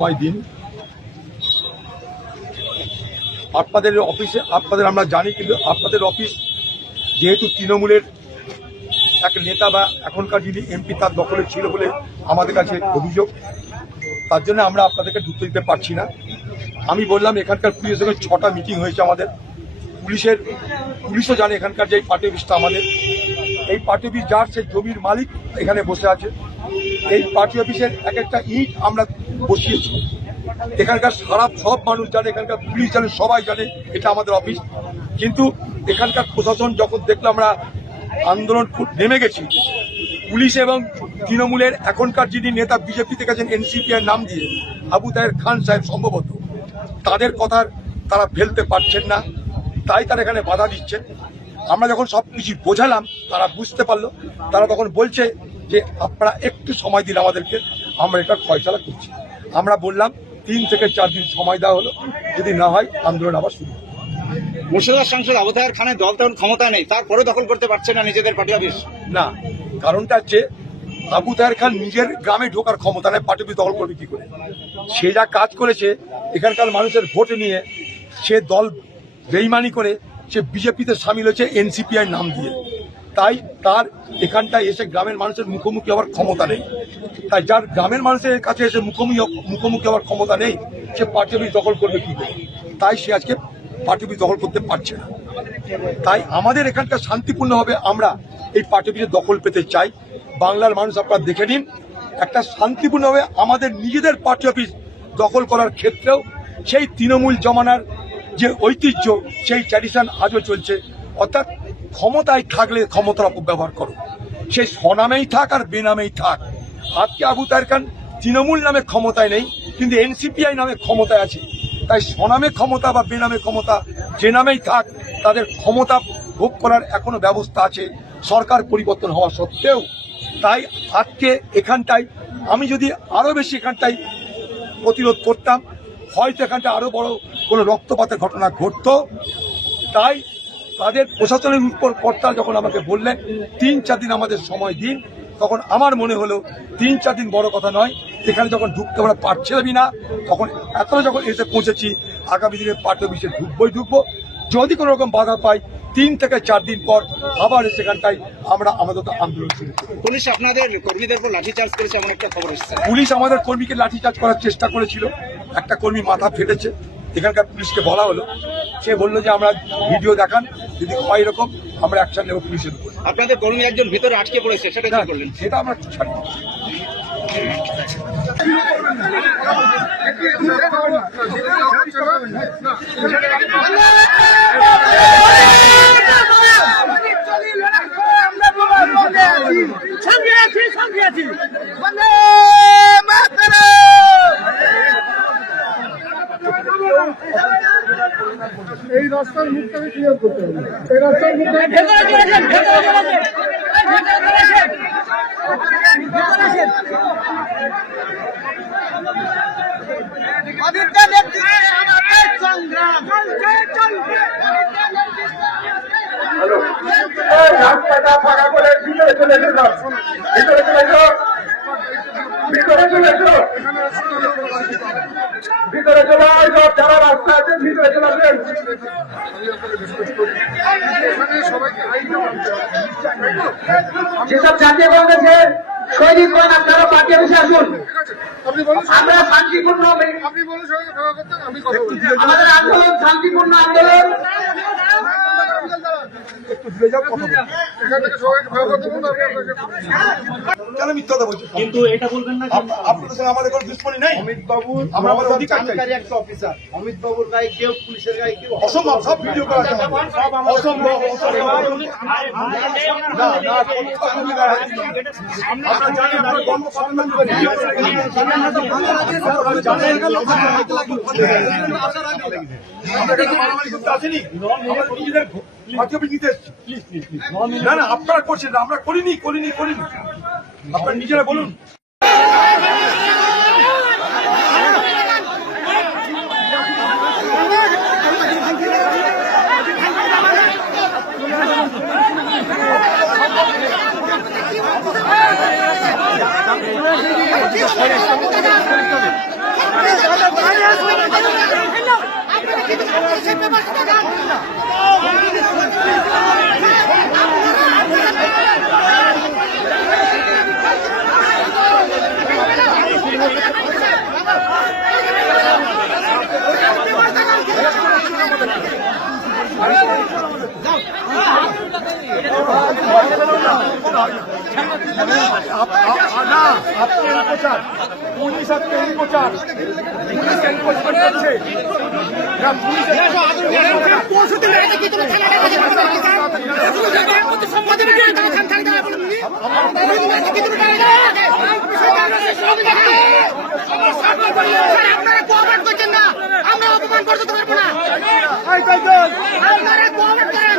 দিন আপনাদের অফিসে আপনাদের আমরা জানি, কিন্তু আপনাদের অফিস যেহেতু তৃণমূলের এক নেতা বা এখনকার যিনি এমপি তার দখলে ছিল বলে আমাদের কাছে অভিযোগ, তার জন্য আমরা আপনাদেরকে ঢুকতে দিতে পারছি না। আমি বললাম এখানকার পুলিশের সঙ্গে 6টা মিটিং হয়েছে আমাদের, পুলিশও জানে এখানকার যে পার্টি অফিসটা আমাদের, এই পার্টি অফিস যার সেই জমির মালিক এখানে বসে আছে। এই পার্টি অফিসের এক একটা ইট আমরা বসিয়েছি, এখানকার সব মানুষ জানে, এখানকার পুলিশ জানে, সবাই জানে এটা আমাদের অফিস। কিন্তু এখানকার প্রশাসন যখন দেখলো আমরা আন্দোলন নেমে গেছি, পুলিশ এবং তৃণমূলের এখনকার যিনি নেতা বিজেপি থেকে গেছেন এনসিপিআর নাম দিয়ে আবু তাহের খান সাহেব সম্ভবত, তাদের কথা তারা ফেলতে পারছেন না, তাই তারা এখানে বাধা দিচ্ছেন। আমরা যখন সব কিছু বোঝালাম তারা বুঝতে পারলো, তারা তখন বলছে যে আপনারা একটু সময় দিন আমাদেরকে, আমরা এটা ফয়সালা করছি। আমরা বললাম 3 থেকে 4 দিন সময় দেওয়া হলো, যদি না হয় আন্দোলন আবার শুরু। মুর্শিদাবাদ সাংসদ আবু তাহের খানের দল তেমন ক্ষমতা নেই, তারপরেও দখল করতে পারছে না নিজেদের পার্টি অফিস। না, কারণটা হচ্ছে আবু তাহের খান নিজের গ্রামে ঢোকার ক্ষমতা নেই, পার্টি অফিস দখল করবে কি করে? সে যা কাজ করেছে এখানকার মানুষের ভোট নিয়ে, সে দল বেইমানি করে সে বিজেপিতে সামিল হয়েছে এনসিপিআই নাম দিয়ে, তাই তার এখানটায় এসে গ্রামের মানুষের মুখোমুখি হওয়ার ক্ষমতা নেই। তাই যার গ্রামের মানুষের কাছে এসে মুখোমুখি হওয়ার ক্ষমতা নেই, সে পার্টি অফিস দখল করবে কি করে? তাই সে আজকে পার্টি অফিস দখল করতে পারছে না। তাই আমাদের এখানকার শান্তিপূর্ণভাবে আমরা এই পার্টি অফিসে দখল পেতে চাই। বাংলার মানুষ আপনারা দেখে নিন, একটা শান্তিপূর্ণভাবে আমাদের নিজেদের পার্টি অফিস দখল করার ক্ষেত্রেও সেই তৃণমূল জমানার যে ঐতিহ্য, সেই ট্র্যাডিশন আজও চলছে। অর্থাৎ ক্ষমতায় থাকলে ক্ষমতার অপব্যবহার করো, সেই স্বনামেই থাক আর বেনামেই থাক। আজকে আবু তাহের খান তৃণমূল নামে ক্ষমতায় নেই, কিন্তু এনসিপিআই নামে ক্ষমতায় আছে। তাই স্বনামে ক্ষমতা বা বেনামে ক্ষমতা যে নামেই থাক, তাদের ক্ষমতা ভোগ করার এখনো ব্যবস্থা আছে সরকার পরিবর্তন হওয়া সত্ত্বেও। তাই আজকে এখানটায় আমি যদি আরো বেশি এখানটায় প্রতিরোধ করতাম, হয়তো এখানটায় আরো বড় কোনো রক্তপাতের ঘটনা ঘটতো। তাই তাদের প্রশাসনের উপর কর্তা যখন আমাকে বললেন 3-4 দিন আমাদের সময় দিন, তখন আমার মনে হলো 3-4 দিন বড় কথা নয়, এখানে যখন ঢুকতে আমরা পারছিলামই না, তখন এতটা যখন এসে পৌঁছেছি, আগামী দিনে পার্টি অফিসে ঢুকবো। যদি কোনো রকম বাধা পাই 3 থেকে 4 দিন পর আবার সেখানটায় আমরা আমাদের আন্দোলন শুরু করি। পুলিশ আপনাদের কর্মীদের উপর লাঠিচার্জ করেছে এমন একটা খবর এসেছে। পুলিশ আমাদের কর্মীকে লাঠিচার্জ করার চেষ্টা করেছিল, একটা কর্মী মাথা ফেটেছে। এখানকার পুলিশকে বলা হলো, সে বললো যে আমরা ভিডিও দেখান, যদি হয় এরকম আমরা অ্যাকশন নেব পুলিশের উপর। আপনাদের কর্মী একজন ভিতরে আটকে পড়েছে, সেটা কি করলেন? সেটা আমরা ছাড়ি। এই রাস্তার মুখটাকে ক্লিয়ার করতে হবে। এই রাস্তার রাস্তাটা ফাঁকা করে ভিতরে চলে এসো, ভিতরে চলে এসো, ভিতরে চলে এসো, ভিতরে চলে আসো, যারা রাস্তা আছে ভিতরে চলে আসেন। যেসব জাতীয় কংগ্রেসের শহীদ হন আপনারা পার্টি অফিসে আসুন। আমরা শান্তিপূর্ণ, আমাদের আন্দোলন শান্তিপূর্ণ আন্দোলন। কেন মিথ্যা কথা বলছেন? কিন্তু এটা বলবেন না, আপনাদের সঙ্গে আমাদের কোনো দুশ্মনী নেই। অমিত বাবু আমরা আমাদের অধিকার চাই। একটা অফিসার, অমিত বাবুর গায়ে কেউ, পুলিশের গায়ে কেউ অসম্ভব, সব ভিডিও করা আছে। অসম্ভব, না না, আমরা জানি আপনার গল্প সম্মান করি, আমরা কেন মারামারি করতে আসেনি, আমরা নিজেদের পার্টি অফিস নিতে এসেছি। না না, আপনারা করছেন, আমরা করিনি। আপনারা নিজেরা বলুন। পুলিশ আজকে প্রচার পুলিশ এনফোর্সমেন্ট করছে আপনারা কোঅপারেট করছেন না, আমরা অপমান করতে পারবো না। আপনারা কোঅপারেট করেন,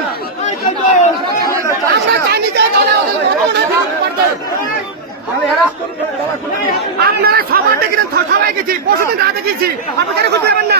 আমরা জানি যে আপনারা সবার ডেকে সবাই গেছি, পরশুদিন রাতে গেছি, আপনি কেন খুঁজতে পারবেন না?